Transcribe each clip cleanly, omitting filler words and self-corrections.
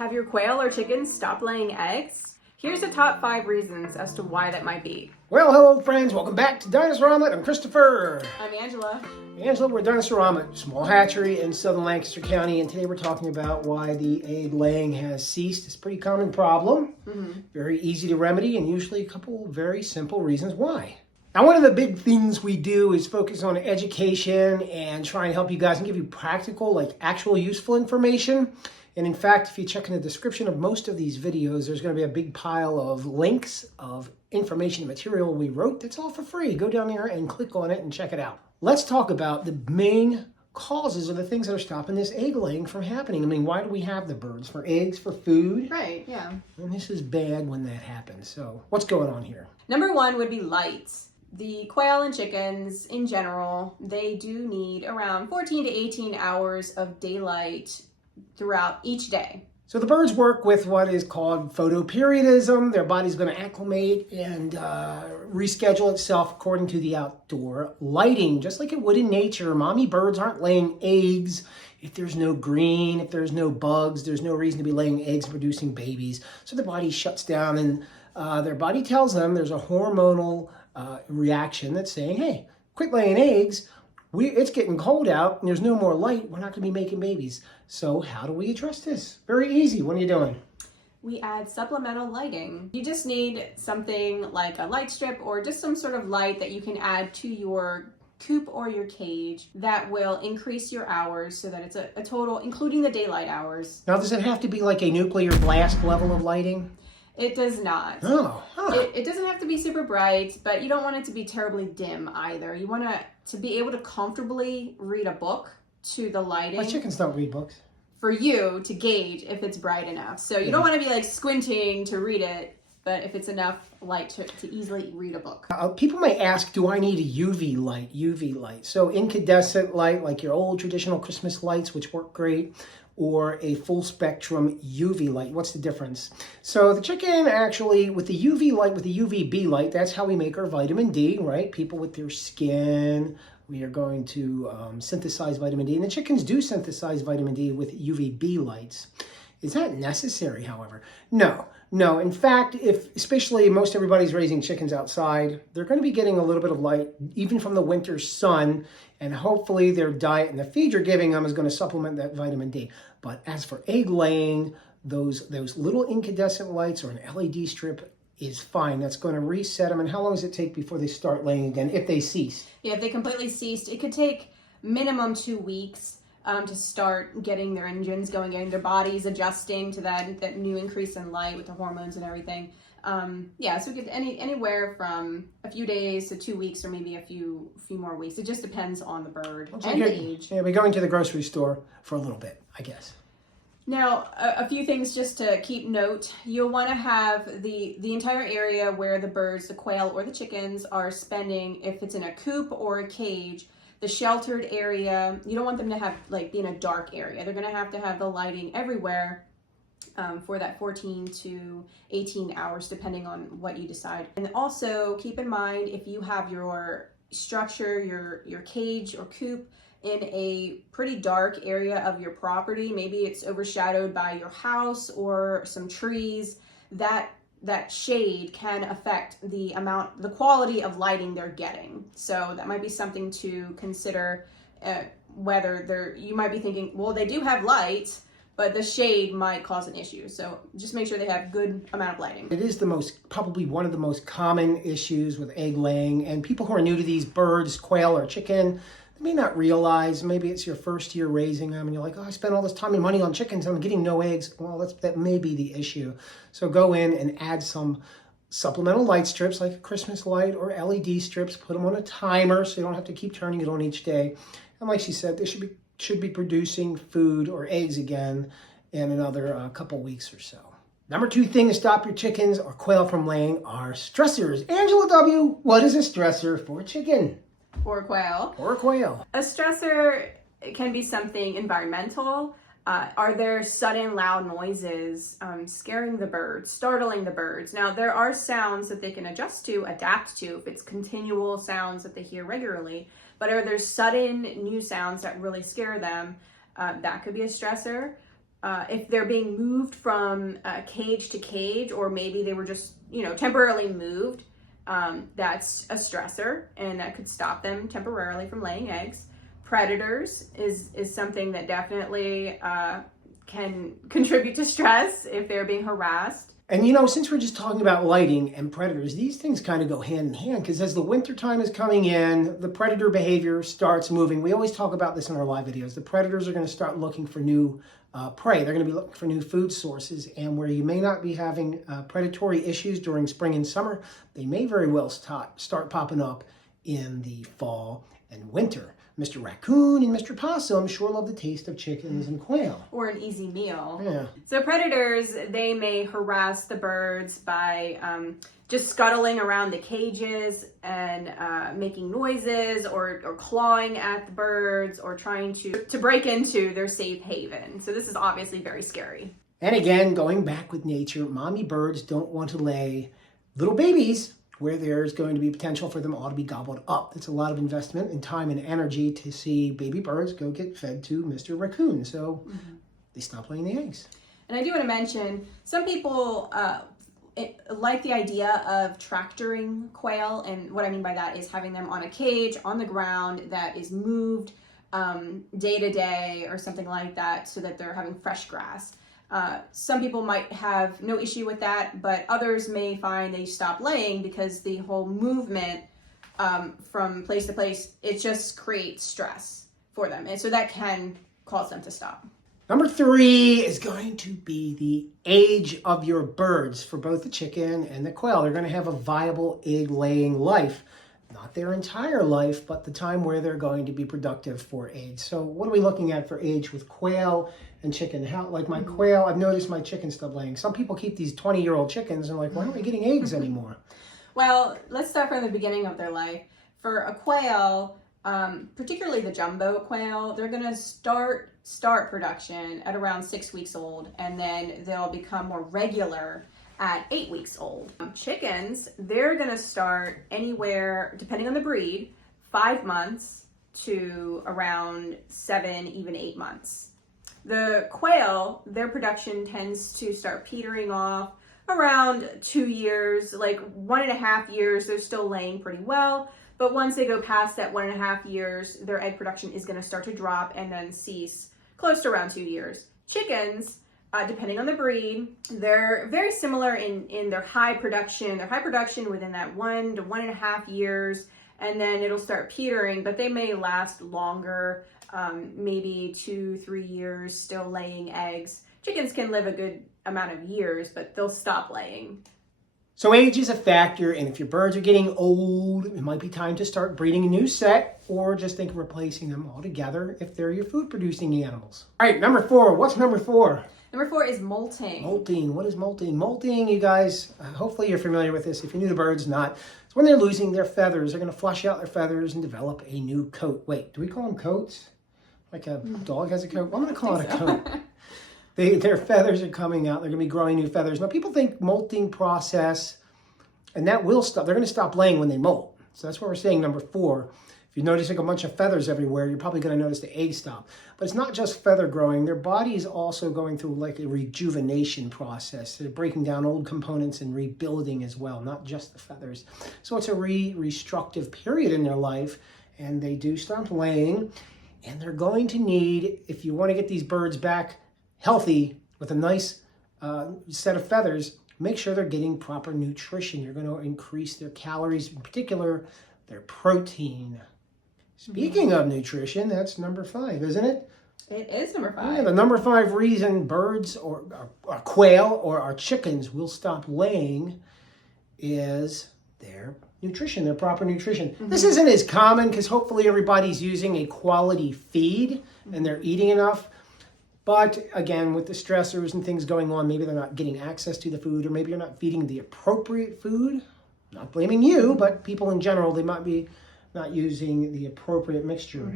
Have your quail or chickens stopped laying eggs? Here's the top 5 reasons as to why that might be. Well, hello friends, welcome back to Dinosaur Omelet. I'm Christopher. I'm Angela. Angela, we're Dinosaur Omelet, small hatchery in southern Lancaster County, and today we're talking about why the egg laying has ceased. It's a pretty common problem, very easy to remedy, and usually a couple very simple reasons why. Now, one of the big things we do is focus on education and try and help you guys and give you practical, like actual useful information. And in fact, if you check in the description of most of these videos, there's going to be a big pile of links of information and material we wrote. That's all for free. Go down there and click on it and check it out. Let's talk about the main causes of the things that are stopping this egg laying from happening. I mean, why do we have the birds? For eggs, for food? Right, yeah. And this is bad when that happens. So what's going on here? Number 1 would be light. The quail and chickens in general, they do need around 14 to 18 hours of daylight throughout each day. So the birds work with what is called photoperiodism. Their body's going to acclimate and reschedule itself according to the outdoor lighting, just like it would in nature. Mommy birds aren't laying eggs if there's no green, if there's no bugs. There's no reason to be laying eggs and producing babies. So the body shuts down and their body tells them there's a hormonal reaction that's saying, hey, quit laying eggs. It's getting cold out and there's no more light. We're not going to be making babies. So how do we address this? Very easy. What are you doing? We add supplemental lighting. You just need something like a light strip or just some sort of light that you can add to your coop or your cage that will increase your hours so that it's a total, including the daylight hours. Now, does it have to be like a nuclear blast level of lighting? It does not. Oh, huh. It doesn't have to be super bright, but you don't want it to be terribly dim either. You want to be able to comfortably read a book to the lighting. My chickens don't read books. For you to gauge if it's bright enough. So you don't want to be like squinting to read it, but if it's enough light to easily read a book. People may ask, do I need a UV light? UV light. So incandescent light, like your old traditional Christmas lights, which work great, or a full spectrum UV light. What's the difference? So the chicken actually, with the UV light, with the UVB light, that's how we make our vitamin D, right? People with their skin, we are going to synthesize vitamin D. And the chickens do synthesize vitamin D with UVB lights. Is that necessary, however? No. In fact, especially most everybody's raising chickens outside, they're going to be getting a little bit of light, even from the winter sun, and hopefully their diet and the feed you're giving them is going to supplement that vitamin D. But as for egg laying, those little incandescent lights or an LED strip is fine. That's going to reset them. And how long does it take before they start laying again, if they cease? Yeah, if they completely ceased, it could take minimum 2 weeks to start getting their engines going, getting their bodies adjusting to that new increase in light with the hormones and everything. Yeah, so we could anywhere from a few days to 2 weeks, or maybe a few more weeks. It just depends on the bird and the age. Yeah, we're going to the grocery store for a little bit, I guess. Now, a few things just to keep note. You'll want to have the entire area where the birds, the quail or the chickens are spending, if it's in a coop or a cage, the sheltered area, you don't want them to have be in a dark area. They're going to have the lighting everywhere for that 14 to 18 hours, depending on what you decide. And also keep in mind, if you have your structure, your cage or coop in a pretty dark area of your property, maybe it's overshadowed by your house or some trees, that shade can affect the quality of lighting they're getting. So that might be something to consider, whether you might be thinking, well, they do have light, but the shade might cause an issue. So just make sure they have good amount of lighting. It is probably one of the most common issues with egg laying, and people who are new to these birds, quail or chicken, may not realize, maybe it's your first year raising them and you're like, oh, I spent all this time and money on chickens and I'm getting no eggs. Well, that may be the issue. So go in and add some supplemental light strips, like a Christmas light or LED strips. Put them on a timer so you don't have to keep turning it on each day. And like she said, they should be producing food or eggs again in another couple weeks or so. Number 2 thing to stop your chickens or quail from laying are stressors. Angela W., what is a stressor for a chicken? Or quail. Or a quail. A stressor can be something environmental. Are there sudden loud noises scaring the birds, startling the birds? Now, there are sounds that they can adapt to if it's continual sounds that they hear regularly. But are there sudden new sounds that really scare them? That could be a stressor. if they're being moved from cage to cage, or maybe they were just, temporarily moved, that's a stressor, and that could stop them temporarily from laying eggs. Predators is something that definitely can contribute to stress if they're being harassed. And since we're just talking about lighting and predators, these things kind of go hand in hand, because as the winter time is coming in, the predator behavior starts moving. We always talk about this in our live videos. The predators are going to start looking for new prey. They're going to be looking for new food sources, and where you may not be having predatory issues during spring and summer, they may very well start popping up in the fall and winter. Mr. Raccoon and Mr. Possum sure love the taste of chickens and quail. Or an easy meal. Yeah. So predators, they may harass the birds by just scuttling around the cages and making noises, or clawing at the birds, or trying to break into their safe haven. So this is obviously very scary. And again, going back with nature, mommy birds don't want to lay little babies where there's going to be potential for them all to be gobbled up. It's a lot of investment in time and energy to see baby birds go get fed to Mr. Raccoon. So they stop laying the eggs. And I do want to mention, some people like the idea of tractoring quail. And what I mean by that is having them on a cage on the ground that is moved day to day or something like that, so that they're having fresh grass. Some people might have no issue with that, but others may find they stop laying because the whole movement from place to place, it just creates stress for them. And so that can cause them to stop. Number 3 is going to be the age of your birds for both the chicken and the quail. They're going to have a viable egg-laying life. Not their entire life, but the time where they're going to be productive for age. So what are we looking at for age with quail and chicken? Like my quail, I've noticed my chickens stop laying. Some people keep these 20-year-old chickens and why aren't we getting eggs anymore? Well, let's start from the beginning of their life. For a quail, particularly the jumbo quail, they're going to start production at around 6 weeks old, and then they'll become more regular at 8 weeks old. Chickens, they're going to start anywhere, depending on the breed, 5 months to around 7, even 8 months. The quail, their production tends to start petering off around 2 years, like 1.5 years, they're still laying pretty well. But once they go past that 1.5 years, their egg production is going to start to drop and then cease close to around 2 years. Chickens, depending on the breed, they're very similar in their high production. Their high production within that 1 to 1.5 years, and then it'll start petering, but they may last longer, maybe 2-3 years still laying eggs. Chickens can live a good amount of years, but they'll stop laying. So age is a factor, and if your birds are getting old, it might be time to start breeding a new set, or just think of replacing them altogether if they're your food-producing animals. All right, number 4. What's number 4? Number 4 is molting. Molting. What is molting? Molting, you guys, hopefully you're familiar with this. If you're new to birds, not. It's when they're losing their feathers. They're going to flush out their feathers and develop a new coat. Wait, do we call them coats? Like a dog has a coat? I'm going to call it a coat. Their feathers are coming out. They're going to be growing new feathers. Now, people think molting process, and that will stop. They're going to stop laying when they molt. So that's what we're saying, number 4. If you notice like a bunch of feathers everywhere, you're probably going to notice the egg stop. But it's not just feather growing. Their body is also going through like a rejuvenation process. They're breaking down old components and rebuilding as well, not just the feathers. So it's a restructive period in their life, and they do stop laying. And they're going to need, if you want to get these birds back healthy with a nice set of feathers, make sure they're getting proper nutrition. You're going to increase their calories, in particular, their protein. Speaking of nutrition, that's number 5, isn't it? It is number 5. Yeah, the number 5 reason birds or quail or our chickens will stop laying is their nutrition, their proper nutrition. This isn't as common because hopefully everybody's using a quality feed and they're eating enough. But again, with the stressors and things going on, maybe they're not getting access to the food, or maybe you're not feeding the appropriate food. Not blaming you, but people in general, they might be not using the appropriate mixture.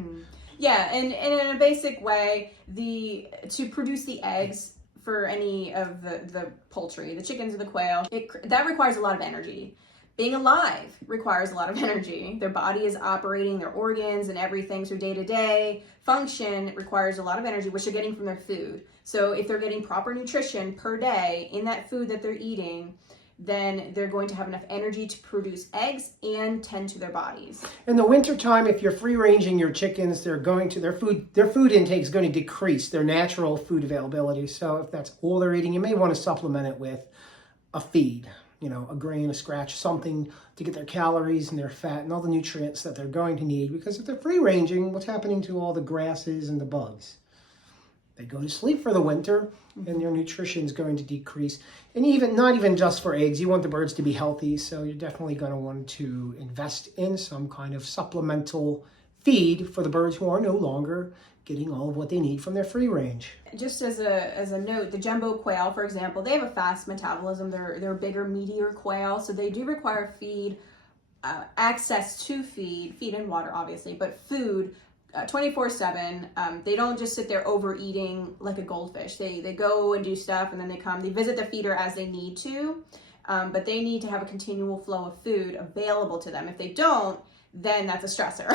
Yeah, and in a basic way, to produce the eggs for any of the poultry, the chickens or the quail, that requires a lot of energy. Being alive requires a lot of energy. Their body is operating, their organs and everything, so day-to-day function requires a lot of energy, which they're getting from their food. So if they're getting proper nutrition per day in that food that they're eating, then they're going to have enough energy to produce eggs and tend to their bodies. In the wintertime, if you're free-ranging your chickens, their food intake is going to decrease, their natural food availability. So if that's all they're eating, you may want to supplement it with a feed. You know, a grain, a scratch, something to get their calories and their fat and all the nutrients that they're going to need. Because if they're free-ranging, what's happening to all the grasses and the bugs? They go to sleep for the winter, and their nutrition is going to decrease. And not even just for eggs, you want the birds to be healthy, so you're definitely going to want to invest in some kind of supplemental feed for the birds who are no longer getting all of what they need from their free range. Just as a note, the jumbo quail, for example, they have a fast metabolism. They're a bigger, meatier quail, so they do require feed, access to feed and water, obviously, but food 24/7. They don't just sit there overeating like a goldfish. They go and do stuff, and then they visit the feeder as they need to, but they need to have a continual flow of food available to them. If they don't, then that's a stressor.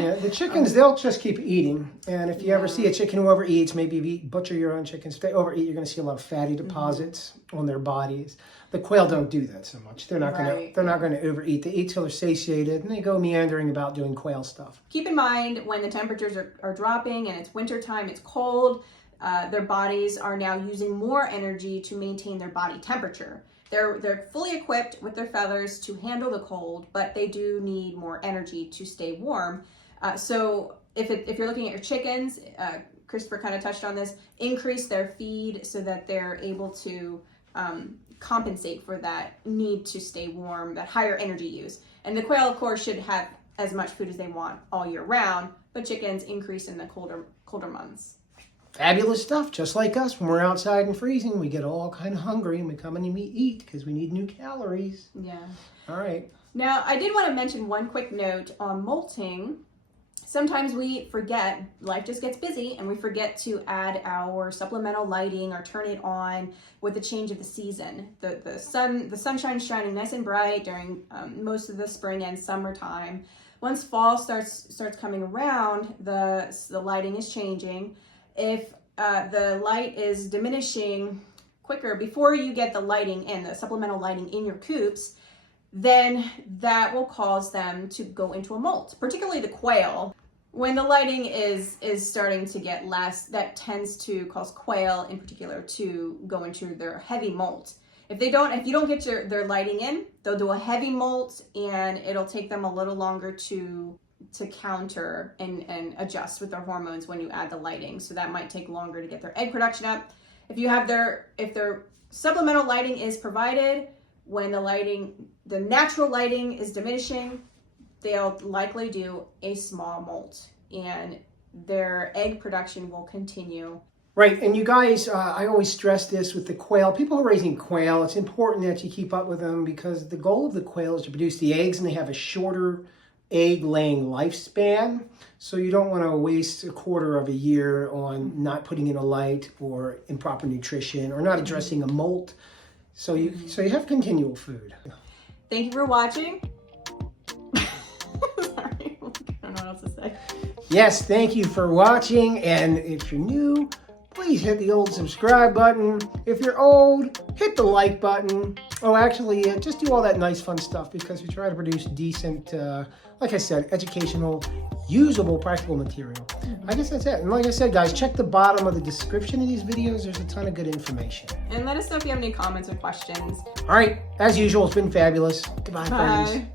Yeah, the chickens, they'll just keep eating. And if you ever see a chicken who overeats, maybe if you butcher your own chickens, if they overeat, you're going to see a lot of fatty deposits on their bodies. The quail don't do that so much. They're not going to overeat. They eat till they're satiated, and they go meandering about doing quail stuff. Keep in mind, when the temperatures are dropping and it's wintertime, it's cold, their bodies are now using more energy to maintain their body temperature. They're fully equipped with their feathers to handle the cold, but they do need more energy to stay warm. So if you're looking at your chickens, Christopher kind of touched on this, increase their feed so that they're able to compensate for that need to stay warm, that higher energy use. And the quail, of course, should have as much food as they want all year round, but chickens increase in the colder months. Fabulous stuff. Just like us, when we're outside and freezing, we get all kind of hungry and we come in and we eat because we need new calories. Yeah. All right. Now, I did want to mention one quick note on molting. Sometimes we forget, life just gets busy, and we forget to add our supplemental lighting or turn it on with the change of the season. The sunshine's shining nice and bright during most of the spring and summertime. Once fall starts coming around, the lighting is changing. If the light is diminishing quicker before you get the lighting in, the supplemental lighting in your coops, then that will cause them to go into a molt, particularly the quail. When the lighting is starting to get less, that tends to cause quail in particular to go into their heavy molt. If you don't get their lighting in, they'll do a heavy molt, and it'll take them a little longer to counter and adjust with their hormones when you add the lighting. So that might take longer to get their egg production up. If their supplemental lighting is provided, when the natural lighting is diminishing, they'll likely do a small molt, and their egg production will continue. Right, and you guys, I always stress this with the quail. People who are raising quail, it's important that you keep up with them, because the goal of the quail is to produce the eggs, and they have a shorter egg laying lifespan. So you don't want to waste a quarter of a year on not putting in a light or improper nutrition or not addressing a molt. So you have continual food. Thank you for watching. Sorry, I don't know what else to say. Yes, thank you for watching, and if you're new, please hit the old subscribe button. If you're old, hit the like button. Oh, actually, just do all that nice fun stuff, because we try to produce decent, like I said, educational, usable, practical material. I guess that's it. And like I said, guys, check the bottom of the description of these videos. There's a ton of good information. And let us know if you have any comments or questions. All right, as usual, it's been fabulous. Goodbye, Bye. friends.